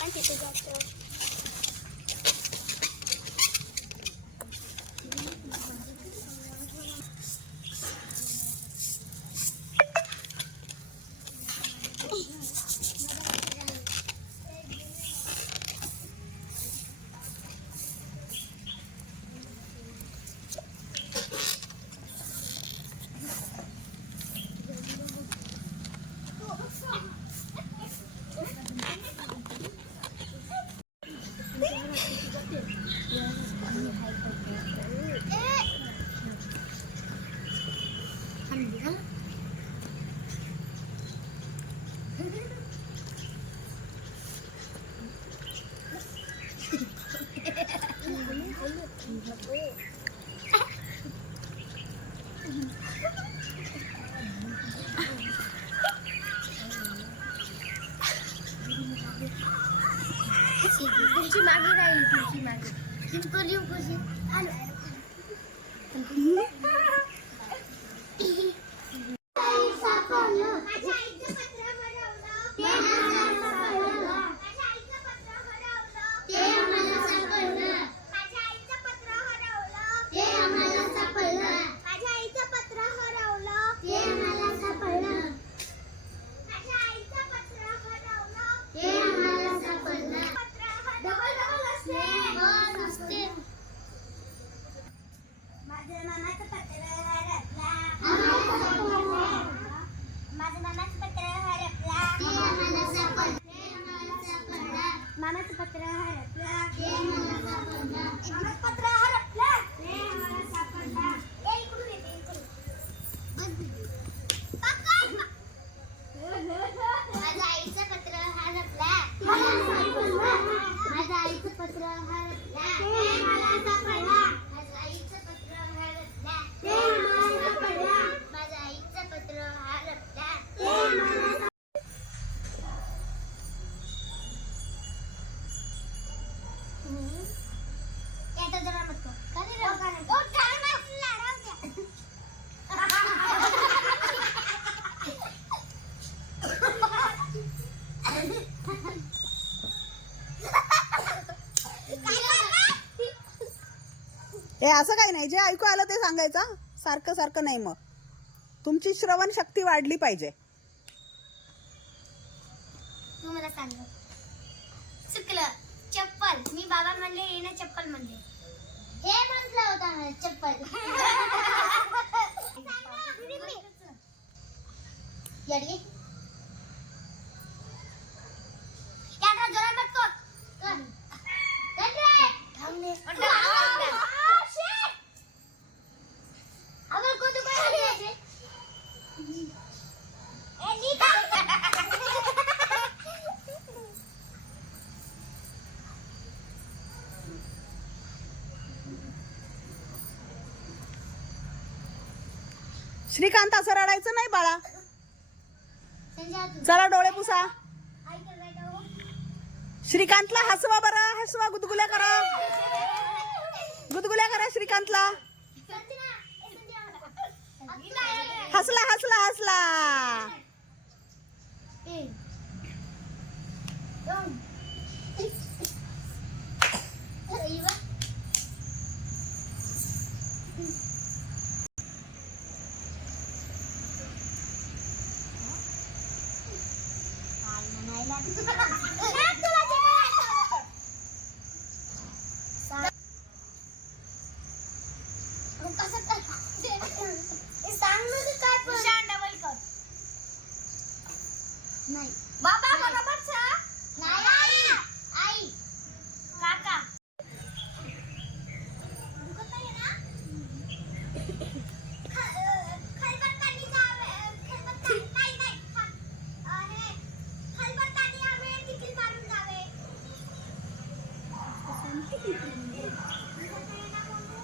安全睡觉去。तुमची मागे राहील तुमची मागे. चिंकू लिहू कशी माझ्या आईचं पत्र हरवलं ते आम्हाला सापडलं माझ्या आईचं पत्र हरवलं ते आम्हाला सापडलं डबल डबल असते असते माझ्या मामाचं पत्र हरपला माझ्या मामाचं हे असं काही नाही. जे ऐकू आलं ते सांगायचं सारखं सारखं नाही मग. तुमची श्रवण शक्ती वाढली पाहिजे. तू मला सांग चुकलं. चप्पल. मी बाबा म्हणले येणं चप्पल म्हणले. हे म्हटलं होता चप्पल. येडगे यात्रा जोरात मत कर कर कर रे थांबले अगर को तो कोई नहीं है ए नीता श्रीकांत असं रडायचं नाही बाळा. चला डोळे पुसा. हो? श्रीकांतला हसवा बरं. हसवा गुदगुल्या करा. गुदगुल्या करा श्रीकांतला. हसला हसला हसला एक दोन अरे वा काय म्हणायला तुला जे काय मग कसं कर हे सांग काय नाही. बाबा बरोबर नाही आई आई काका दुखत आहे ना ख- अं, खलबत्त्याने जावे, अं, खलबत्ता- नाही, नाही, ख- अं, हे, खलबत्त्याने यावे, टिकील मारून जावे. दुखत आहे ना, मम्मू?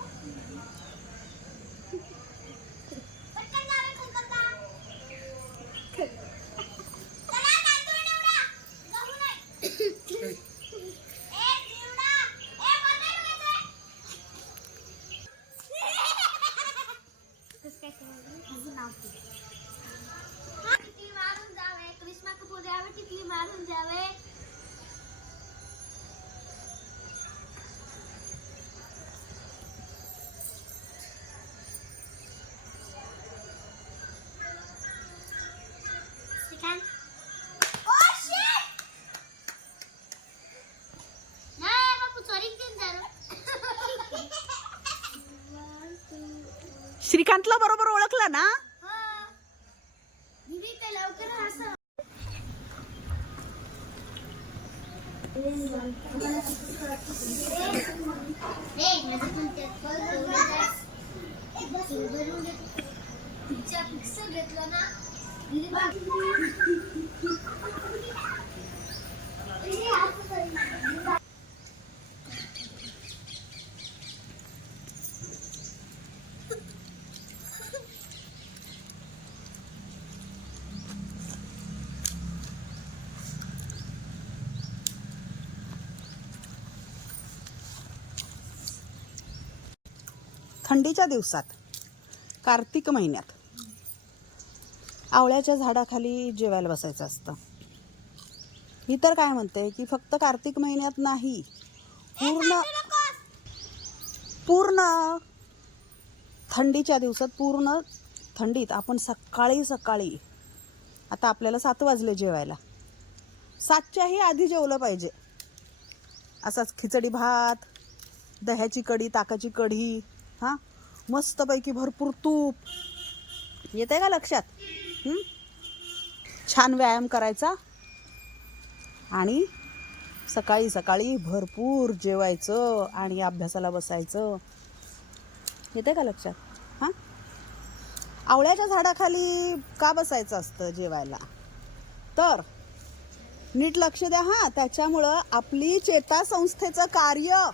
पटकन जावे, खलबत्ता. चला, तांदूळ निवडा. गहू नाही. मारून जावे कृष्णा कपूर यावे टिकली मारून जावे श्रीकांतला बरोबर ओळखला ना हो घेतलं ना थंडीच्या दिवसात कार्तिक महिन्यात आवळ्याच्या झाडाखाली जेवायला बसायचं असतं. मी तर काय म्हणते की फक्त कार्तिक महिन्यात नाही पूर्ण पूर्ण थंडीच्या दिवसात पूर्ण थंडीत आपण सकाळी सकाळी आता आपल्याला सात वाजले जेवायला. सातच्याही आधी जेवलं पाहिजे. असाच खिचडी भात दह्याची कढी ताकाची कढी हां? मस्तपैकी भरपूर तूप. येते का लक्षात? छान व्यायाम करायचा. आणि सकाळी सकाळी भरपूर जेवायचं आणि अभ्यासाला बसायचं. येते का लक्षात? हां? आवळ्याच्या झाडाखाली का बसायचं असतं जेवायला? तर नीट लक्ष द्या हां. त्याच्यामुळं आपली चेतासंस्थेचं कार्य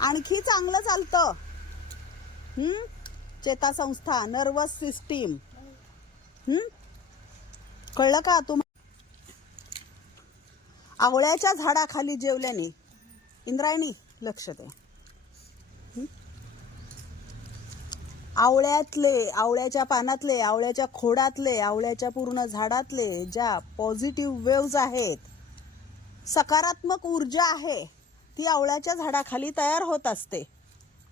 आणखी चांगलं चालतं. चेतासंस्था नर्वस सिस्टीम कळलं का तुम्ही आवळ्याच्या झाडाखाली जेवल्याने. इंद्रायणी लक्ष दे. आवळ्यातले आवळ्याच्या पानातले आवळ्याच्या खोडातले आवळ्याच्या पूर्ण झाडातले ज्या पॉझिटिव्ह वेव्ज आहेत सकारात्मक ऊर्जा आहे ती आवळ्याच्या झाडाखाली तयार होत असते.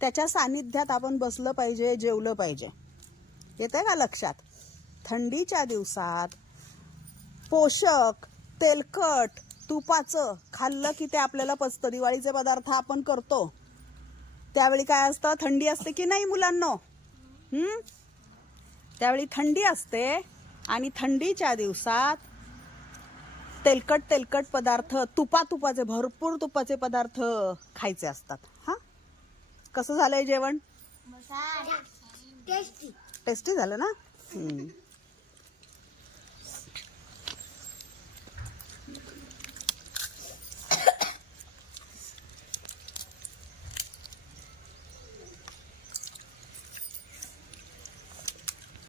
त्याच्या सानिध्यात आपण बसलं पाहिजे जेवलं पाहिजे. येते का लक्षात? थंडीच्या दिवसात पोषक तेलकट तुपाचं खाल्लं की ते आपल्याला पचतं. दिवाळीचे पदार्थ आपण करतो. त्यावेळी काय असतं? थंडी असते की नाही मुलांनो? त्यावेळी थंडी असते आणि थंडीच्या दिवसात तेलकट तेलकट पदार्थ तुपा तुपाचे भरपूर तुपाचे पदार्थ खायचे असतात. कसं झालंय जेवण? टेस्टी टेस्टी झालं ना.